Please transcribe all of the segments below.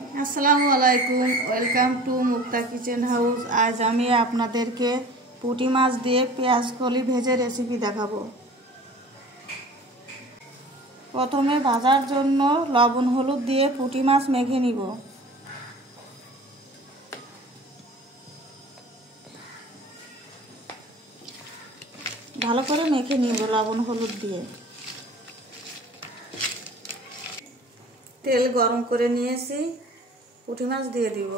আসসালামু আলাইকুম, welcome to Mukta kitchen house. আজ আমি আপনাদেরকে পুঁটি মাছ দিয়ে পেঁয়াজ কলি ভেজে রেসিপি দেখাবো। প্রথমে ভাজার জন্য লবণ হলুদ দিয়ে পুঁটি মাছ মেখে নিব। ভালো করে মেখে নিব লবণ হলুদ দিয়ে। তেল গরম করে নিয়েছি, পুঁটি মাছ দিয়ে দিব।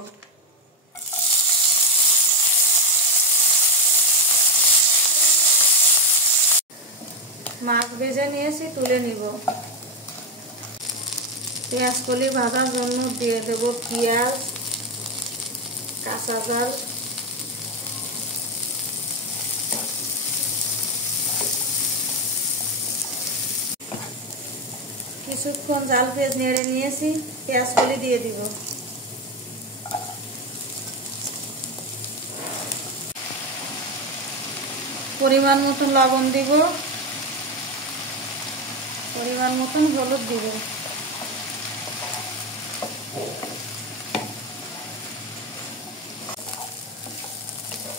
মাছ ভেজে নিয়েছি, তুলে নিব। পেঁয়াজ কলি ভাজার জন্য দিয়ে দেব পেঁয়াজ, কাঁচা ঝাল, কিছুক্ষণ জাল পেঁয়াজ নেড়ে নিয়েছি, পেঁয়াজ কলি দিয়ে দিব। পরিমাণ মতন লবণ দিব, পরিমাণ মতন হলুদ দিব।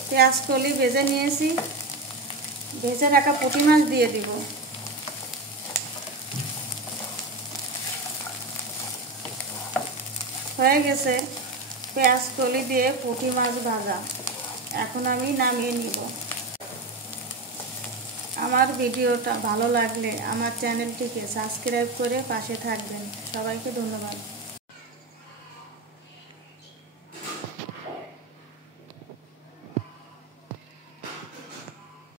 পেঁয়াজ কলি ভেজে নিয়েছি, ভেজে রাখা পুঁটি মাছ দিয়ে দিব। হয়ে গেছে পেঁয়াজ কলি দিয়ে পুঁটি মাছ ভাজা। এখন আমি নামিয়ে নিব। আমার ভিডিওটা ভালো লাগলে আমার চ্যানেলটিকে সাবস্ক্রাইব করে পাশে থাকবেন। সবাইকে ধন্যবাদ।